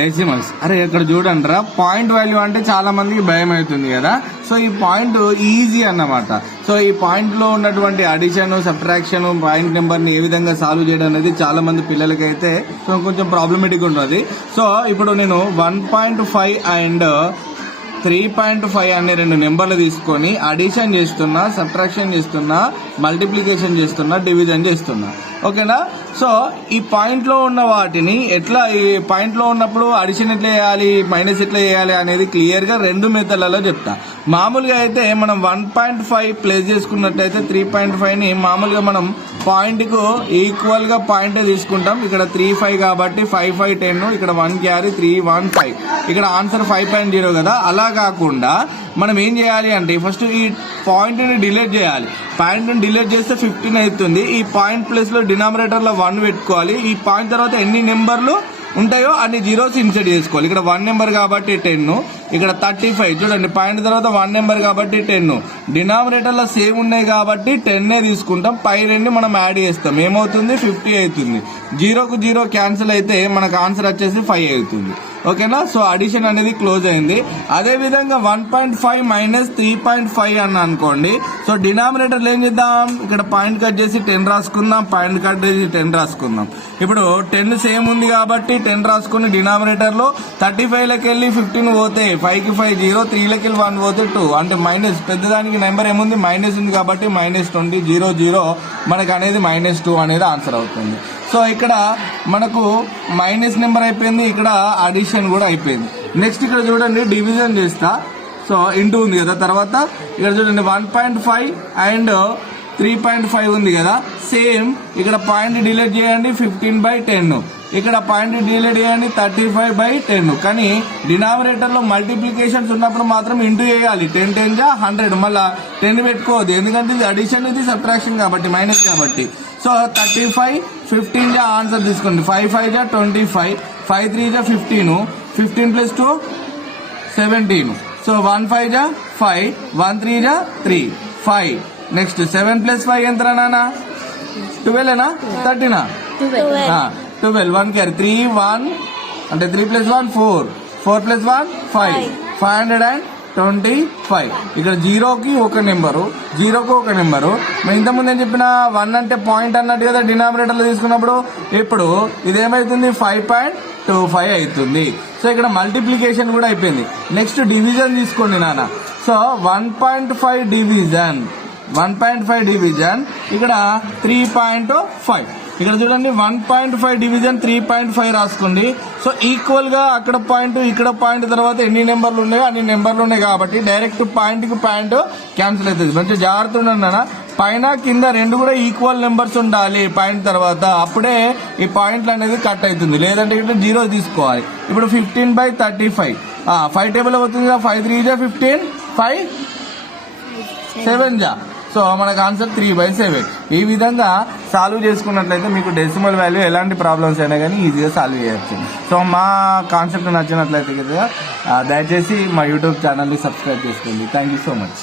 Decimals. అరే ఇక్కడ చూడండిరా, point value అంటే చాలా మందికి భయం అవుతుంది కదా. సో ఈ పాయింట్ ఈజీ అన్నమాట. సో ఈ పాయింట్ లో ఉన్నటువంటి అడిషన్, సబ్ట్రాక్షన్, పాయింట్ నెంబర్ ని ఏ విధంగా సాల్వ్ చేయడం అనేది చాలా మంది పిల్లలకైతే సో కొంచెం ప్రాబ్లమేటిక్ ఉంటుంది. సో ఇప్పుడు నేను 1.5 అండ్ 3.5 అనే రెండు నెంబర్లు తీసుకొని అడిషన్ చేస్తున్నా, సబ్ట్రాక్షన్ చేస్తున్నా, మల్టిప్లికేషన్ చేస్తున్నా, డివిజన్ చేస్తున్నా. ఓకేనా? సో ఈ పాయింట్ లో ఉన్న వాటిని ఎట్లా, ఈ పాయింట్ లో ఉన్నప్పుడు అడిషన్ ఎట్లా చేయాలి, మైనస్ ఎట్లా చేయాలి అనేది క్లియర్ గా రెండు మెథడ్లలో చెప్తా. మామూలుగా అయితే మనం 1.5 ప్లేస్ చేసుకున్నట్టయితే 3.5 ని మామూలుగా మనం పాయింట్ కు ఈక్వల్ గా పాయింట్ తీసుకుంటాం. ఇక్కడ 3-5 కాబట్టి 5-5 10, ఇక్కడ 1 క్యారీ 3-1-5, ఇక్కడ ఆన్సర్ 5.0 కదా. అలా కాకుండా మనం ఏం చేయాలి అంటే ఫస్ట్ ఈ పాయింట్ ని డిలీట్ చేయాలి. పాయింట్ ని డిలీట్ చేస్తే 15 అవుతుంది. ఈ పాయింట్ ప్లేస్ లో డినామినేటర్ లో 1 పెట్టుకోవాలి. ఈ పాయింట్ తర్వాత ఎన్ని నెంబర్లు ఉంటాయో అన్ని జీరోస్ ఇన్సర్ట్ చేసుకోవాలి. ఇక్కడ 1 నెంబర్ కాబట్టి 10, ఇక్కడ 35. చూడండి, పాయింట్ తర్వాత 1 నెంబర్ కాబట్టి 10, డినామినేటర్ లో సేమ్ ఉన్నాయి కాబట్టి 10 తీసుకుంటాం. పై రెండు మనం యాడ్ చేస్తాం, ఏమవుతుంది 50 అవుతుంది. 0కు 0 క్యాన్సిల్ అయితే మనకు ఆన్సర్ వచ్చేసి 5 అవుతుంది. ఓకేనా? సో అడిషన్ అనేది క్లోజ్ అయింది. అదే విధంగా 1.5 మైనస్ 3.5 అన్న అనుకోండి. సో డినామినేటర్ ఏం చేద్దాం, ఇక్కడ పాయింట్ కట్ చేసి 10 రాసుకుందాం, పాయింట్ కట్ చేసి 10 రాసుకుందాం. ఇప్పుడు 10 సేమ్ ఉంది కాబట్టి 10 రాసుకుని డినామినేటర్ లో 35 లకి వెళ్ళి 15 పోతే 5 కి 5 0, 3 లకి వెళ్ళి 1 పోతే 2, అంటే మైనస్ పెద్దదానికి నెంబర్ ఏముంది మైనస్ ఉంది కాబట్టి -20 0 0 మనకు అనేది -2 అనేది ఆన్సర్ అవుతుంది. సో ఇక్కడ మనకు మైనస్ నెంబర్ అయిపోయింది, ఇక్కడ అడిషన్ కూడా అయిపోయింది. నెక్స్ట్ ఇక్కడ చూడండి, డివిజన్ చేస్తా. సో ఇంటూ ఉంది కదా, తర్వాత ఇక్కడ చూడండి 1.5 అండ్ 3.5 ఉంది కదా. సేమ్ ఇక్కడ పాయింట్ డిలీట్ చేయండి 15/10, ఇక్కడ పాయింట్ డిలీట్ చేయండి 35/10. కానీ డినామినేటర్ లో మల్టిప్లికేషన్స్ ఉన్నప్పుడు మాత్రం ఇంటూ చేయాలి. 10 10 జా 100, మళ్ళా 10 పెట్టుకోవద్దు, ఎందుకంటే ఇది అడిషన్, ఇది సబ్ట్రాక్షన్ కాబట్టి, మైనస్ కాబట్టి. సో 35 15 జా ఆన్సర్ తీసుకోండి. 5 5 జా 25, 5 3 జా 15, 15 + 2 17. సో 1 5 జా 5, 1 3 జా 3 5. నెక్స్ట్ 7 + 5 ఎంత నానా, 12 ఏనా 13 12. 1 క్యారీ 3 1, అంటే 3 + 1 4, 4 + 1 5, 525. ఇక్కడ 0కి ఒక నెంబరు, 0కు ఒక నెంబరు. ఇంతకుముందు ఏం చెప్పిన 1 అంటే పాయింట్ అన్నట్టు కదా డినామినేటర్ లో తీసుకున్నప్పుడు. ఇప్పుడు ఇదేమైతుంది 5.25 అవుతుంది. సో ఇక్కడ మల్టిప్లికేషన్ కూడా అయిపోయింది. నెక్స్ట్ డివిజన్ తీసుకోండి నాన్న. సో 1.5 డివిజన్, 1.5 డివిజన్ ఇక్కడ 3.5. ఇక్కడ చూడండి 1.5 డివిజన్ 3.5 రాసుకోండి. సో ఈక్వల్ గా అక్కడ పాయింట్, ఇక్కడ పాయింట్ తర్వాత ఎన్ని నెంబర్లు ఉన్నాయో అన్ని నెంబర్లు ఉన్నాయి కాబట్టి డైరెక్ట్ పాయింట్ కి పాయింట్ క్యాన్సిల్ అవుతుంది. మంచిగా జాగ్రత్త ఉండండి. పైన కింద రెండు కూడా ఈక్వల్ నెంబర్స్ ఉండాలి పాయింట్ తర్వాత, అప్పుడే ఈ పాయింట్లు అనేది కట్ అవుతుంది. లేదంటే ఇక్కడ 0 తీసుకోవాలి. ఇప్పుడు 15/35, 5 టేబుల్ అవుతుంది. 5 3 జా 15, 5 7 జా. సో మనకు ఆన్సర్ 3/7. ఈ విధంగా సాల్వ్ చేసుకున్నట్లయితే మీకు డెసిమల్ వాల్యూ ఎలాంటి ప్రాబ్లమ్స్ అయినా కానీ ఈజీగా సాల్వ్ చేయొచ్చు. సో మా కాన్సెప్ట్ నచ్చినట్లయితే కదా దయచేసి మా యూట్యూబ్ ఛానల్ని సబ్స్క్రైబ్ చేసుకోండి. Thank you so much.